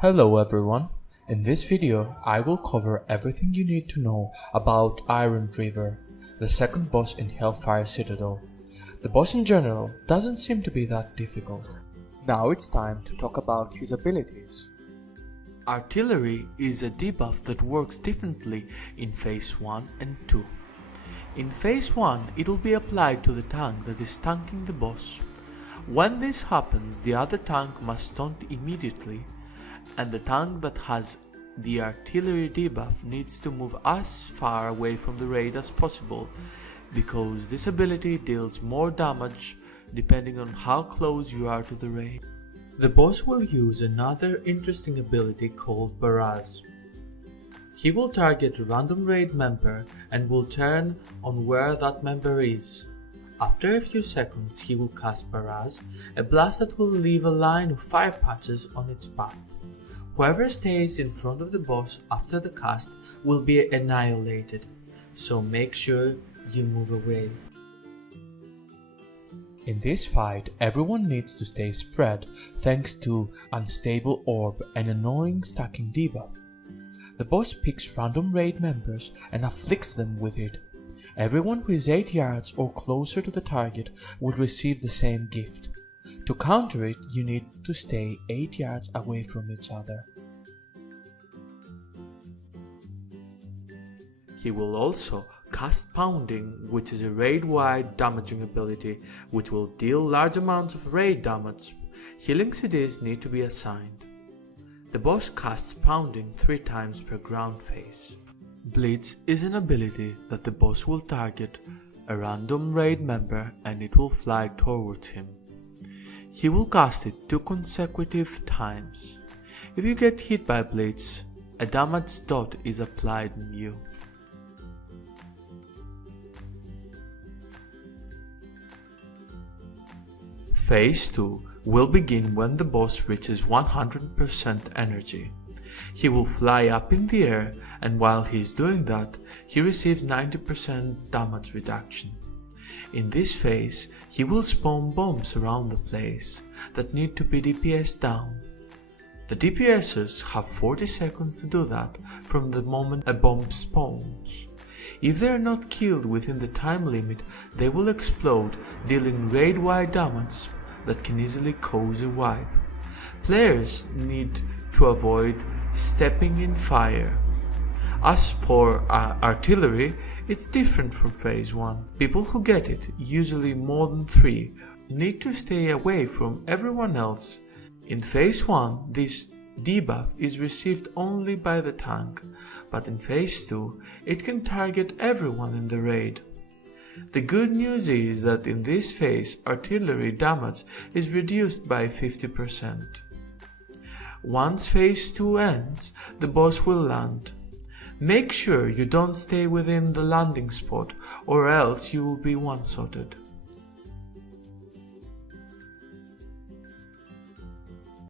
Hello everyone, in this video I will cover everything you need to know about Iron Reaver, the second boss in Hellfire Citadel. The boss in general doesn't seem to be that difficult. Now it's time to talk about his abilities. Artillery is a debuff that works differently in Phase 1 and 2. In Phase 1 it will be applied to the tank that is tanking the boss. When this happens, the other tank must taunt immediately, and the tank that has the artillery debuff needs to move as far away from the raid as possible, because this ability deals more damage depending on how close you are to the raid. The boss will use another interesting ability called Barrage. He will target a random raid member and will turn on where that member is. After a few seconds he will cast Barrage, a blast that will leave a line of fire patches on its path. Whoever stays in front of the boss after the cast will be annihilated, so make sure you move away. In this fight, everyone needs to stay spread thanks to Unstable Orb and annoying stacking debuff. The boss picks random raid members and afflicts them with it. Everyone who is 8 yards or closer to the target would receive the same gift. To counter it, you need to stay 8 yards away from each other. He will also cast Pounding, which is a raid-wide damaging ability which will deal large amounts of raid damage. Healing CDs need to be assigned. The boss casts Pounding 3 times per ground phase. Blitz is an ability that the boss will target a random raid member and it will fly towards him. He will cast it 2 consecutive times. If you get hit by Blitz, a damage dot is applied on you. Phase 2 will begin when the boss reaches 100% energy. He will fly up in the air, and while he is doing that, he receives 90% damage reduction. In this phase, he will spawn bombs around the place that need to be DPS down. The DPSers have 40 seconds to do that from the moment a bomb spawns. If they are not killed within the time limit, they will explode, dealing raid-wide damage that can easily cause a wipe. Players need to avoid stepping in fire. As for artillery, it's different from Phase 1. People who get it, usually more than 3, need to stay away from everyone else. In Phase 1, this debuff is received only by the tank, but in Phase 2, it can target everyone in the raid. The good news is that in this phase, artillery damage is reduced by 50%. Once Phase 2 ends, the boss will land. Make sure you don't stay within the landing spot, or else you will be one-shotted.